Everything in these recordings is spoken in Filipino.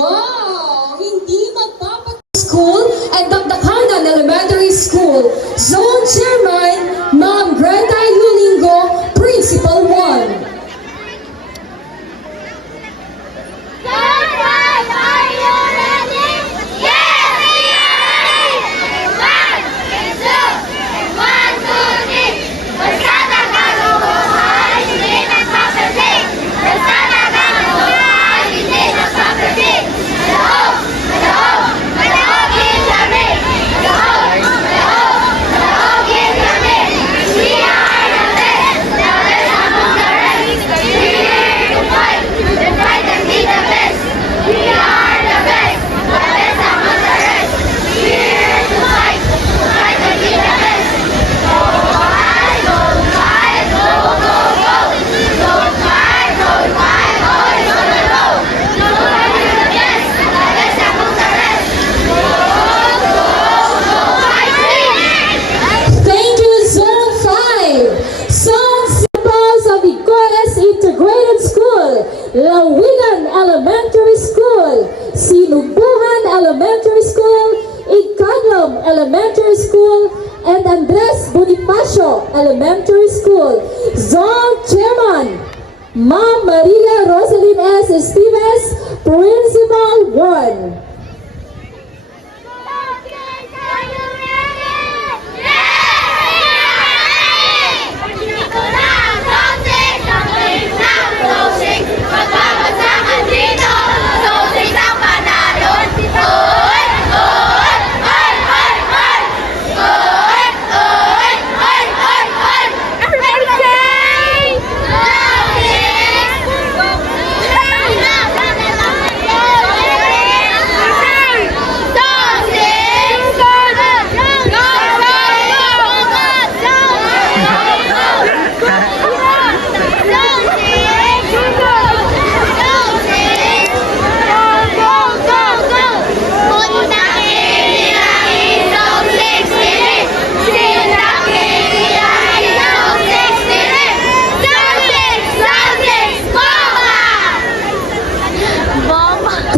Wow! Hindi School at Dakdakangan Elementary School, Zone Chairman, Ma'am Greta Yulingo, Principal 1. Lawigan Elementary School, Sinubuhan Elementary School, Ikadlom Elementary School, and Andres Bonifacio Elementary School. Zone Chairman, Ma'am Maria Rosalyn S. Esteves, Principal 1.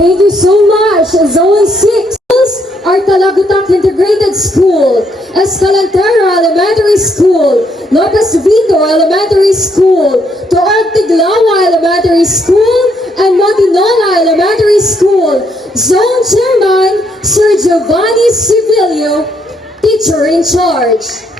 Thank you so much. Zone 6 are Talagutak Integrated School, Escalantera Elementary School, Lopez Vito Elementary School, Toag Tiglawa Elementary School, and Matinola Elementary School. Zone Chairman, Sir Giovanni Civilio, Teacher in Charge.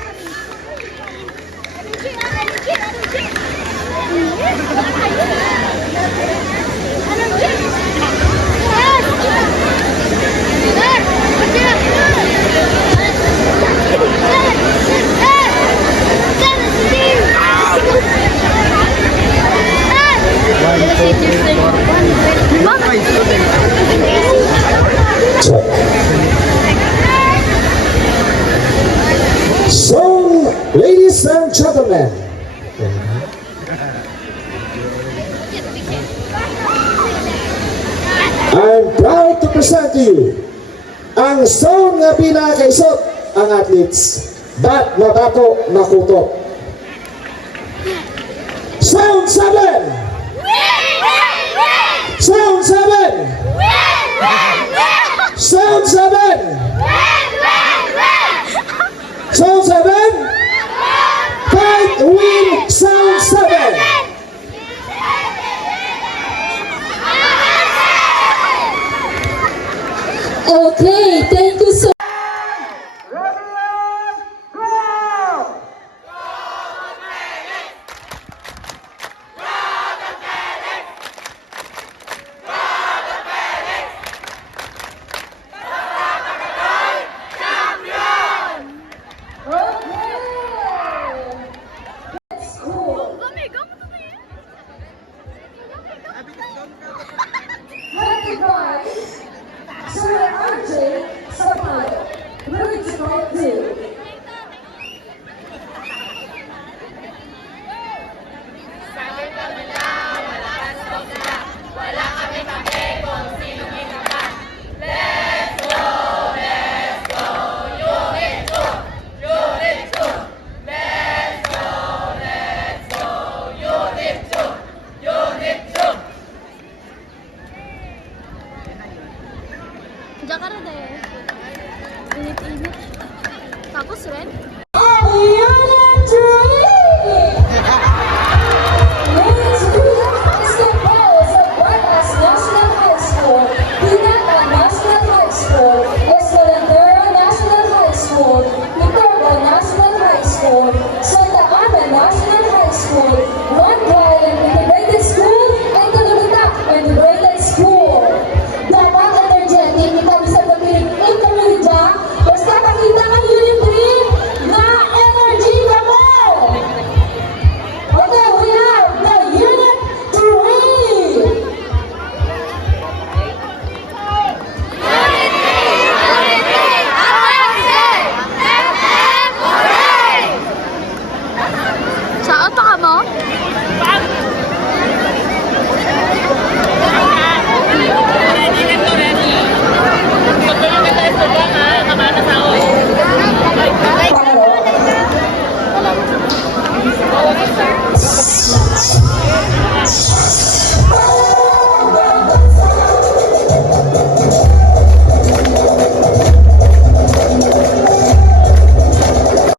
So, ladies and gentlemen, I'm proud to present to you ang zone nga pinakaisot ang athletes. Bat matako nakutok. Zone 7! Zone 7! Zone 7! Zone 7! Fight, win, Zone 7! Okay, thank you so much.